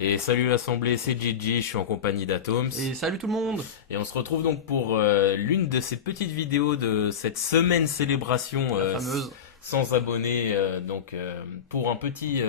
Et salut l'assemblée, c'est Gigi, je suis en compagnie d'Atoms. Et salut tout le monde! Et on se retrouve donc pour l'une de ces petites vidéos de cette semaine célébration La fameuse. sans abonnés, pour un petit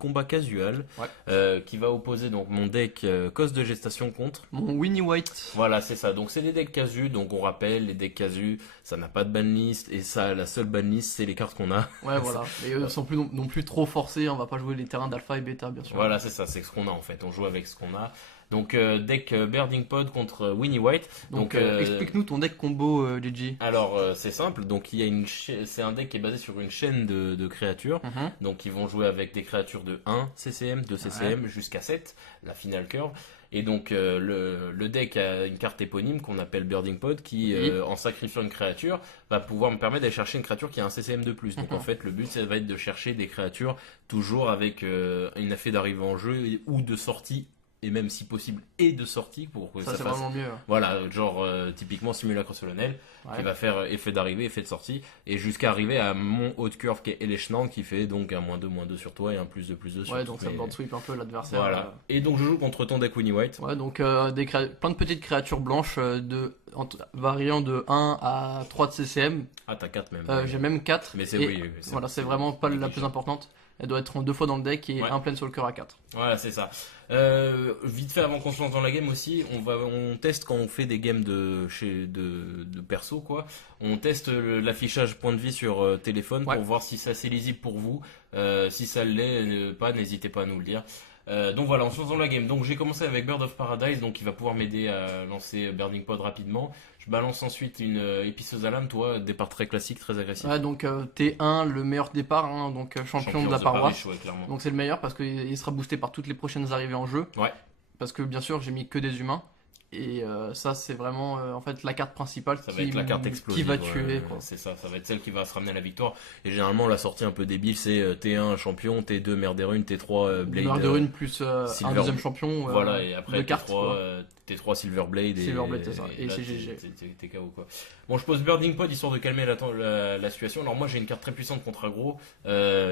combat casual Ouais. qui va opposer donc mon deck Cos de gestation contre. Mon Winnie White. Voilà, c'est ça. Donc c'est des decks casus, donc on rappelle, les decks casus, ça n'a pas de banlist, et ça, la seule banlist, c'est les cartes qu'on a. Ouais, voilà. Et eux sont plus non plus trop forcés, on va pas jouer les terrains d'alpha et bêta, bien sûr. Voilà, c'est ça, c'est ce qu'on a en fait. On joue avec ce qu'on a. Donc deck Birding Pod contre Winnie White. Donc, explique-nous ton deck combo, Gigi. Alors c'est simple, donc il y a c'est un deck qui est basé sur une chaîne de créatures. Mhm. Donc ils vont jouer avec des créatures de 1 CCM, 2 CCM jusqu'à 7, la finale curve. Et donc le deck a une carte éponyme qu'on appelle Birding Pod qui, Oui. en sacrifiant une créature, va pouvoir me permettre d'aller chercher une créature qui a un CCM de plus. Donc en fait le but ça va être de chercher des créatures toujours avec une effet d'arrivée en jeu ou de sortie, et même si possible et de sortie pour que Ça, ça c'est fasse. vraiment mieux. Voilà, genre typiquement simulacre solennel Ouais. qui va faire effet d'arrivée, effet de sortie, et jusqu'à arriver à mon haut de curve qui est Elechnant qui fait donc un -2/-2 sur toi et un +2/+2 sur Ouais, tout, donc ça mais- board sweep un peu l'adversaire. Voilà. Et donc je joue contre ton deck Winnie White. Ouais, donc plein de petites créatures blanches variant de 1 à 3 de CCM. Ah, t'as 4 même. J'ai même 4. Mais c'est Et oui. voilà, c'est vraiment pas la plus négligeable. importante. Elle doit être en 2 fois dans le deck et Ouais. un Planeswalker à 4. Voilà, c'est ça. Vite fait avant qu'on se lance dans la game aussi, on teste quand on fait des games de perso quoi. On teste l'affichage point de vie sur téléphone Ouais. pour voir si c'est assez lisible pour vous. Si ça l'est pas, n'hésitez pas à nous le dire. Donc voilà, on se lance dans la game. Donc j'ai commencé avec Bird of Paradise, donc il va pouvoir m'aider à lancer Burning Pod rapidement. Je balance ensuite une épiceuse à lame, toi, départ très classique, très agressif. Ouais, donc T1, le meilleur départ, hein, donc champion de la of the paroisse. Parish, ouais, clairement. Donc c'est le meilleur parce qu'il sera boosté par toutes les prochaines arrivées en jeu. Ouais. Parce que bien sûr j'ai mis que des humains. Et ça c'est vraiment en fait la carte principale Ça va être la carte explosive. qui va ouais, tuer. Quoi. c'est ça va être celle qui va se ramener à la victoire. Et généralement, la sortie un peu débile, c'est T1 champion, T2 mère des runes, T3 Blade. Meilleur de rune plus un Silver- deuxième champion Voilà, et après de cartes. quoi. T3 Silver Blade. Silver Blade, c'est ça. Et là, c'est GG. t'es KO quoi. Bon, je pose Birding Pod histoire de calmer la situation. Alors, moi j'ai une carte très puissante contre aggro.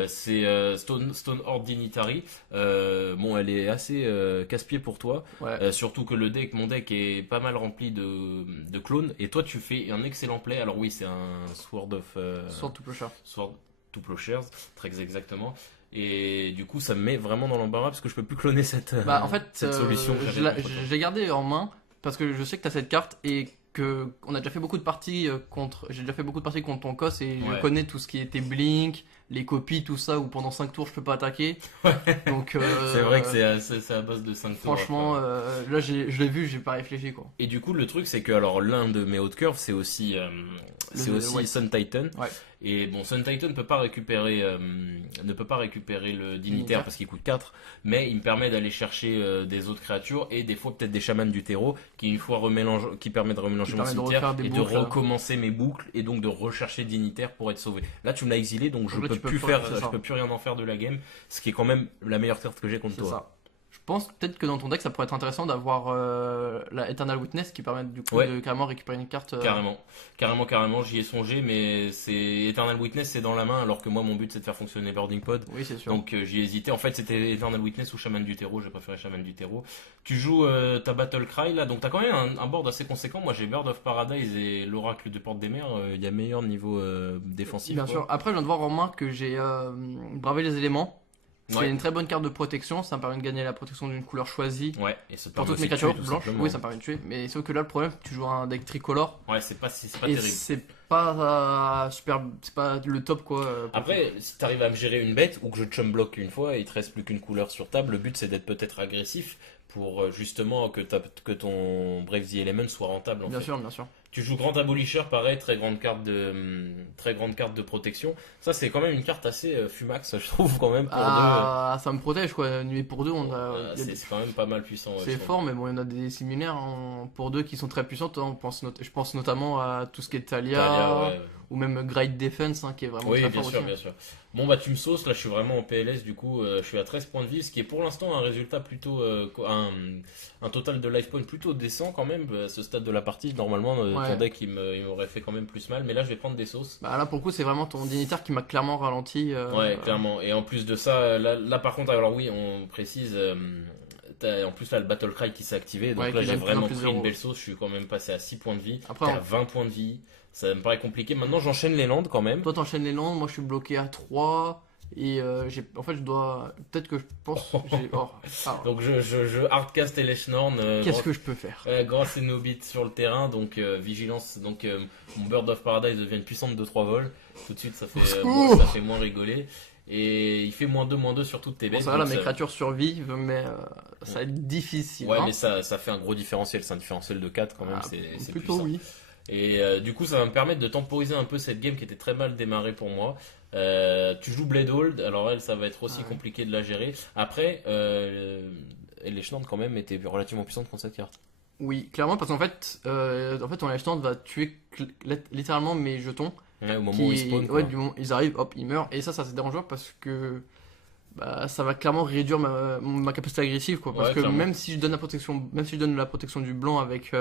C'est Stone Horde Dignitary. Bon, elle est assez casse-pied pour toi. Ouais. Surtout que mon deck est pas mal rempli de clones. Et toi, tu fais un excellent play. Alors, oui, c'est un Sword of. Sword to Plowshare. Sword to Plowshares, très exactement. Et du coup, ça me met vraiment dans l'embarras parce que je peux plus cloner cette, Bah en fait cette solution. que j'avais contre toi. j'ai gardé en main parce que je sais que tu as cette carte et que on a déjà fait beaucoup de parties contre. J'ai déjà fait beaucoup de parties contre ton cos et Ouais. je connais tout ce qui était blink, les copies, tout ça où pendant 5 tours je peux pas attaquer. Donc C'est vrai que c'est à base de 5 tours. franchement quoi. là je l'ai vu, j'ai pas réfléchi quoi. Et du coup, le truc, c'est que alors l'un de mes hauts de curve, c'est aussi Ouais. Sun Titan. Ouais. Et bon, Sun Titan ne peut pas récupérer le dignitaire Dignitaire. parce qu'il coûte 4, mais il me permet d'aller chercher des autres créatures et des fois peut-être des chamans du terreau qui permet de remélanger Qui mon permet de cimetière refaire des et de boucles. recommencer mes boucles et donc de rechercher dignitaire pour être sauvé. Là, tu me l'as exilé, donc je Donc là, peux tu peux plus plus faire, rien, c'est je ça. peux plus rien en faire de la game, ce qui est quand même la meilleure carte que j'ai contre C'est toi. ça. Je pense peut-être que dans ton deck ça pourrait être intéressant d'avoir la Eternal Witness qui permet du coup Ouais. de carrément récupérer une carte. Carrément, j'y ai songé, mais c'est Eternal Witness, c'est dans la main, alors que moi, mon but, c'est de faire fonctionner Birding Pod. Oui c'est sûr. Donc j'y ai hésité. En fait, c'était Eternal Witness ou Shaman du Terreau. J'ai préféré Shaman du Terreau. Tu joues ta Battle Cry là, donc t'as quand même un board assez conséquent. Moi, j'ai Bird of Paradise et l'Oracle de Porte des Mers. Il y a meilleur niveau défensif. Bien quoi. sûr. Après, je viens de voir en main que j'ai bravé les éléments. C'est Ouais. une très bonne carte de protection. Ça me permet de gagner la protection d'une couleur choisie. Ouais. Et ça te Pour permet toutes mes aussi de créatures tuer, tout blanches. simplement. Oui, ça me permet de tuer. Mais sauf que là, le problème, c'est que tu joues un deck tricolore. Ouais, c'est pas Et terrible. c'est pas super. C'est pas le top quoi. Pour Après, si t'arrives à me gérer une bête ou que je chum block une fois et il te reste plus qu'une couleur sur table, le but c'est d'être peut-être agressif pour justement que ton Brave the Element soit rentable en bien fait. sûr, bien sûr. Tu joues Grand Abolisher, pareil, très grande carte de protection. Ça, c'est quand même une carte assez fumax, je trouve, quand même, pour Ah, ça me protège quoi. Nuit pour deux, on deux. a. il y a C'est quand même pas mal puissant. ouais, C'est je trouve. fort, mais bon, il y en a des similaires pour deux qui sont très puissantes. Hein. Je pense notamment à tout ce qui est Talia, Talia, ouais. ou même Great Defense, hein, qui est vraiment Oui, très bien fort sûr, aussi. bien sûr. Bon, bah, tu me sauces, là, je suis vraiment en PLS, du coup, je suis à 13 points de vie, ce qui est pour l'instant un résultat plutôt. Un total de life point plutôt décent, quand même, à ce stade de la partie. Normalement, Ouais. ton deck, il m'aurait fait quand même plus mal, mais là, je vais prendre des sauces. Bah là, pour le coup, c'est vraiment ton dignitaire qui m'a clairement ralenti. Ouais, clairement. Et en plus de ça, là par contre, alors oui, on précise, En plus là le Battle Cry qui s'est activé, donc Ouais, là qui j'ai donne plus en vraiment plus pris de une euros. belle sauce, je suis quand même passé à 6 points de vie, Après, t'es à 20 points de vie, ça me paraît compliqué. Maintenant j'enchaîne les landes quand même. toi t'enchaînes les landes, moi je suis bloqué à 3. Et en fait, je dois. Peut-être que je pense. Alors, Donc je hardcast et Lechnorn, qu'est-ce que je peux faire? grâce et Nobit sur le terrain, donc vigilance, donc mon Bird of Paradise devient une puissante de 3 vols, tout de suite ça fait, Ouh. ça fait moins rigoler, et il fait -2 sur toutes tes Bon, bêtes. ça va, là, donc mes ça- créatures survivent, mais ça va être difficile. Ouais hein. mais ça fait un gros différentiel, c'est un différentiel de 4 quand même, Ah, c'est plutôt puissant. oui. Et du coup, ça va me permettre de temporiser un peu cette game qui était très mal démarrée pour moi. Tu joues Blade Hold, alors elle, ça va être aussi Ouais. compliqué de la gérer. Après, les Schnand quand même étaient relativement puissantes contre cette carte. Oui, clairement, parce en fait, ton Lifestand va tuer littéralement mes jetons. Ouais, au moment où ils spawnent. Ouais, Quoi. du moment ils arrivent, hop, ils meurent. Et ça c'est dérangeant parce que bah, ça va clairement réduire ma capacité agressive, quoi. Parce Ouais, que clairement. même si je donne la protection, même si je donne la protection du blanc avec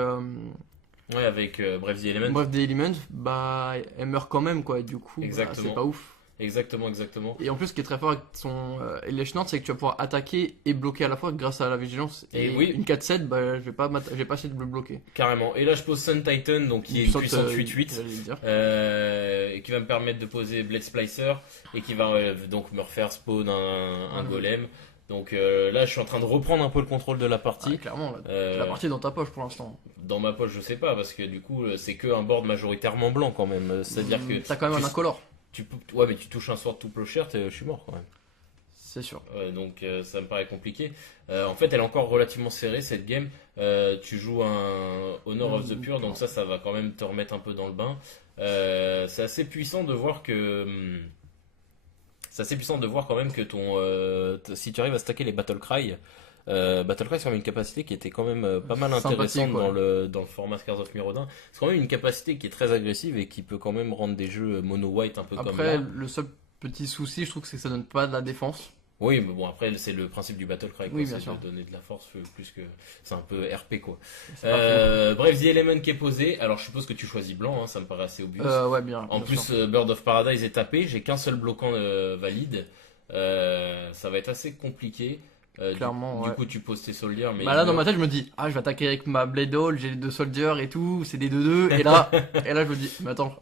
Ouais, avec Brave the Element. bref des Elements, bah, elle meurt quand même, quoi. Et du coup, bah, Exactement. c'est pas ouf. Exactement, exactement. Et en plus, ce qui est très fort avec son Lechnorn, c'est que tu vas pouvoir attaquer et bloquer à la fois grâce à la vigilance. Et Et oui. une 4-7, bah, je vais pas essayer de le bloquer. Carrément. Et là, je pose Sun Titan, donc qui est une puissante 8-8. j'allais le dire. Et qui va me permettre de poser Blade Splicer et qui va donc me refaire spawn un golem. Donc là, je suis en train de reprendre un peu le contrôle de la partie. Ouais, clairement, là, Euh, la partie est dans ta poche pour l'instant. Dans ma poche, je sais pas, parce que du coup, c'est que un board majoritairement blanc quand même. C'est-à-dire que. T'as quand même tu- un incolore, Ouais, mais tu touches un sort tout plochère, je suis mort quand même. c'est sûr. Donc ça me paraît compliqué. En fait, elle est encore relativement serrée cette game. Tu joues un Honor of the Pure, donc ça va quand même te remettre un peu dans le bain. C'est assez puissant de voir que. C'est assez puissant de voir quand même que si tu arrives à stacker les Battle Cry. Battle Cry, c'est quand même une capacité qui était quand même pas mal Sympathique, intéressante dans ouais. le format Scars of Mirrodin. C'est quand même une capacité qui est très agressive et qui peut quand même rendre des jeux mono-white un peu comme Après, là. le seul petit souci, je trouve, c'est que ça donne pas de la défense. Oui, mais bon, après, c'est le principe du Battle Cry, quoi. Oui, bien C'est sûr. de donner de la force plus que. C'est un peu RP, quoi. C'est pas faux. Bref, The Element qui est posé. Alors, je suppose que tu choisis blanc, hein, ça me paraît assez obvious. Ouais, bien. En bien plus, sûr. Bird of Paradise est tapé. J'ai qu'un seul bloquant valide. Ça va être assez compliqué. Clairement, du ouais. coup, tu poses tes soldiers. Mais Bah là, dans ma tête, je me dis, je vais attaquer avec ma Blade Hall, j'ai les 2 soldiers et tout, c'est des 2-2. Et là, je me dis, mais attends,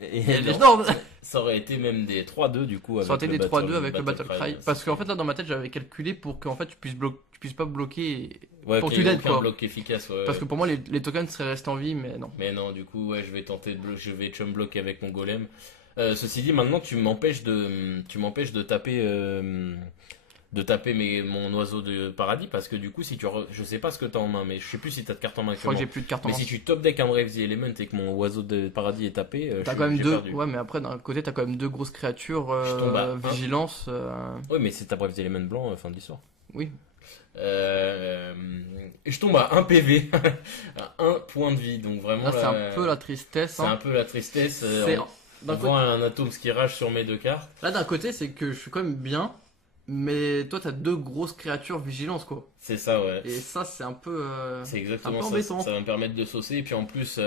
Et il y a des non, normes. ça aurait été même des 3-2 du coup. Ça aurait Avec été le des 3-2 avec le Battle Cry. hein. Parce qu'en fait, là, dans ma tête, j'avais calculé pour qu'en fait, tu puisses pas bloquer. Ouais, pour que qu'il tu y ait l'aides, aucun quoi. bloc efficace. Ouais, Parce ouais. que pour moi, les tokens seraient restés en vie, mais non. Mais non, du coup, ouais, je vais tenter je vais chum bloquer avec mon golem. Ceci dit, maintenant, tu m'empêches de taper, mon oiseau de paradis parce que du coup, si je sais pas ce que t'as en main, mais je sais plus si t'as de cartes en main Je crois que actuellement. j'ai plus de cartes en Mais main. si tu top deck un Brave the Element et que mon oiseau de paradis est tapé, T'as quand même j'ai deux. perdu. Ouais, mais après, d'un côté, t'as quand même 2 grosses créatures. Je tombe à un. Vigilance. Oui, mais c'est ta Brave the Element blanc, fin de l'histoire. Oui. Je tombe à 1 PV, à 1 point de vie, donc vraiment Là, c'est un peu la tristesse. c'est hein. un peu la tristesse. C'est- On d'un côté- voit un atome qui rage sur mes 2 cartes. Là, d'un côté, c'est que je suis quand même bien. Mais toi, t'as 2 grosses créatures vigilance, quoi. C'est ça, ouais. Et ça, c'est un peu. C'est exactement un peu ça. embêtant. Ça va me permettre de saucer. Et puis en plus,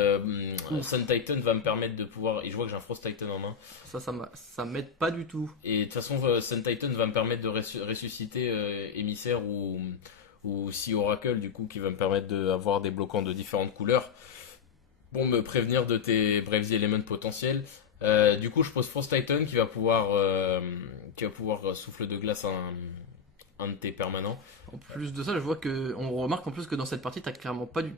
Sun Titan va me permettre de pouvoir. Et je vois que j'ai un Frost Titan en main. Ça m'aide pas du tout. Et de toute façon, Sun Titan va me permettre de ressusciter Émissaire ou Sea Oracle, du coup, qui va me permettre d'avoir des bloquants de différentes couleurs pour me prévenir de tes Brave the Element potentiels. Du coup, je pose Frost Titan qui va pouvoir souffle de glace un de tes permanents. En plus de ça, je vois que. On remarque en plus que dans cette partie, t'as clairement pas du.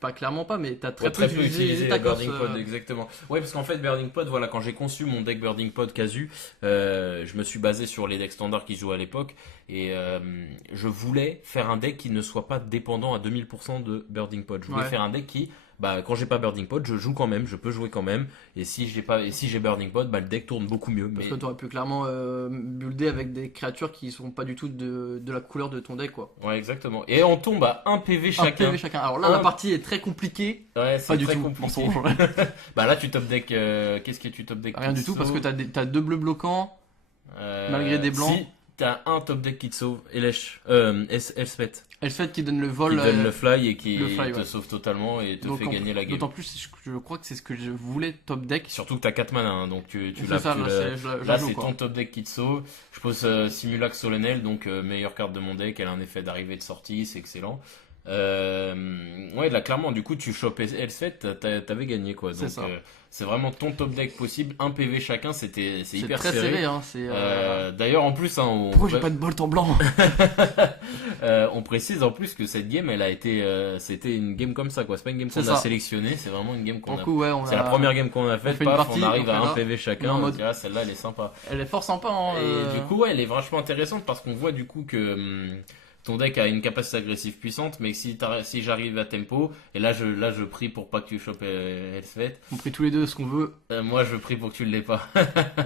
Pas clairement pas, mais t'as très Ouais, peu utilisé ta Birding course, Pod, exactement. Ouais, parce qu'en fait, Birding Pod, voilà, quand j'ai conçu mon deck Birding Pod Casu, je me suis basé sur les decks standards qui se jouaient à l'époque, et je voulais faire un deck qui ne soit pas dépendant à 2000% de Birding Pod. Je voulais Ouais. faire un deck qui, quand j'ai pas Birding Pod, je joue quand même, je peux jouer quand même, et si j'ai Birding Pod, le deck tourne beaucoup mieux. Parce Mais... que t'aurais pu clairement builder avec des créatures qui sont pas du tout de la couleur de ton deck, quoi. Ouais, exactement. Et on tombe à 1 PV Un chacun. PV chacun. Alors là, Un- la partie est très compliquée. Ouais, c'est Pas du très tout. compliqué. Mensonge. Là, tu top deck. Qu'est-ce que tu top deck Rien du tout, parce que t'as 2 bleus bloquants. Euh, Malgré des blancs. Si, t'as un top deck qui te sauve, Elspeth, Elspeth qui donne le qui vol. donne le fly et qui le fly, te ouais. sauve totalement et te Donc, fait gagner la game. D'autant plus, je crois que c'est ce que je voulais top deck. Surtout que t'as 4 mana, hein, donc tu C'est l'as ça, tu là, le- je là, la joue, c'est quoi. ton top deck qui te sauve. Je pose Simulax Solennel, donc meilleure carte de mon deck. Elle a un effet d'arrivée et de sortie, c'est excellent. Ouais, là clairement, du coup, tu chopes Elspeth, t'avais gagné quoi. C'est Donc ça. c'est vraiment ton top deck possible. Un PV chacun, c'est C'est hyper très serré, hein. D'ailleurs, en plus, hein, Pourquoi j'ai pas de bolt en blanc? on précise en plus que cette game, elle a été, c'était une game comme ça, quoi. C'est pas une game C'est qu'on a ça. sélectionnée, c'est vraiment une game Pour qu'on le a. coup, ouais, C'est la première game qu'on a faite, fait une paf, partie, on arrive on à fait un là, PV on est chacun. en On mode- se dit, ah, celle-là, elle est sympa. Elle est fort sympa, hein. Et du coup, ouais, elle est vachement intéressante parce qu'on voit du coup que ton deck a une capacité agressive puissante, mais si j'arrive à tempo, et là je prie pour pas que tu chopes Elspeth, On prie tous les deux ce qu'on veut. moi je prie pour que tu l'aies pas.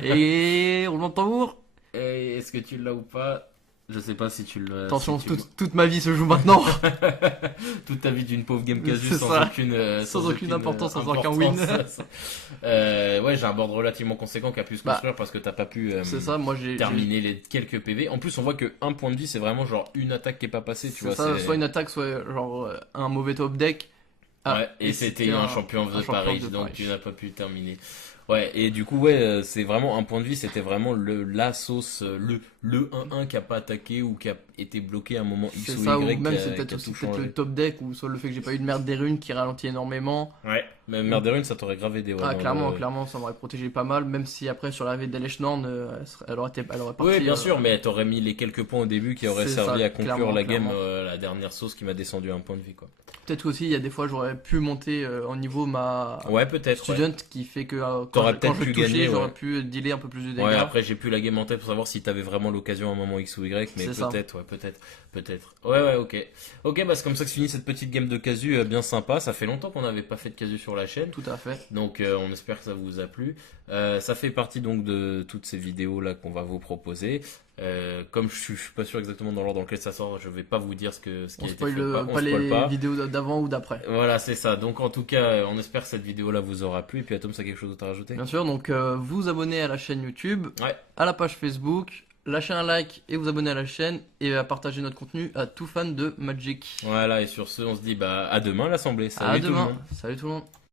Et on l'entend tambour. Et est-ce que tu l'as ou pas? Je sais pas si tu l'as. Attention, si tu toute ma vie se joue maintenant. toute ta vie d'une pauvre game casu C'est sans ça. aucune, Sans aucune importance, sans aucun win. Ouais, j'ai un board relativement conséquent qui a pu se Bah, construire parce que t'as pas pu C'est ça, moi j'ai. terminer les quelques PV. En plus, on voit que un point de vie, c'est vraiment genre une attaque qui est pas passée, tu C'est vois. ça, c'est- soit une attaque, soit genre un mauvais top deck. Ah, Ouais, et c'était un champion of the Paris, de donc Paris. tu n'as pas pu terminer. Ouais, et du coup, ouais, c'est vraiment un point de vie, c'était vraiment la sauce, le 1-1 qui a pas attaqué ou qui a été bloqué à un moment X C'est ou ça, ou Y. même qui a- c'est qui peut-être a aussi tout peut-être changé. le top deck, ou soit le fait que j'ai pas eu de merde des runes qui ralentit énormément. Ouais, mais Murderune, ça t'aurait grave aidé. Ouais, Ah, dans clairement, le- clairement, ça m'aurait protégé pas mal, même si après sur l'arrivée d'Eleshnorn, elle aurait parti. Oui, bien sûr, mais elle t'aurait mis les quelques points au début qui auraient C'est servi ça, à conclure clairement, la game, clairement. la dernière sauce qui m'a descendu un point de vie, quoi. Peut-être aussi, il y a des fois, j'aurais pu monter en niveau ma Ouais, peut-être. Ouais. Student qui fait que T'aurais quand peut-être je pu touchais, gagner, j'aurais ouais. pu dealer un peu plus de dégâts. Ouais, après j'ai plus la game en tête pour savoir si t'avais vraiment l'occasion à un moment X ou Y, mais C'est ça. peut-être, ouais, peut-être. Ouais, ok. Ok, bah c'est comme ça que se finit cette petite game de casu bien sympa. Ça fait longtemps qu'on n'avait pas fait de casu sur la chaîne, Tout à fait. donc on espère que ça vous a plu. Ça fait partie donc de toutes ces vidéos là qu'on va vous proposer. Comme je suis pas sûr exactement dans l'ordre dans lequel ça sort, je vais pas vous dire ce qui On a été spoil fait ou pas. On pas spoil les pas. vidéos d'avant ou d'après. Voilà, c'est ça. Donc en tout cas, on espère que cette vidéo-là vous aura plu. Et puis Atom, ça a quelque chose d'autre à rajouter? Bien sûr, donc vous abonnez à la chaîne YouTube, Ouais. à la page Facebook, lâchez un like et vous abonnez à la chaîne et à partager notre contenu à tout fan de Magic. Voilà, et sur ce, on se dit bah à demain l'Assemblée. Salut À tout le demain. monde. Salut tout le monde.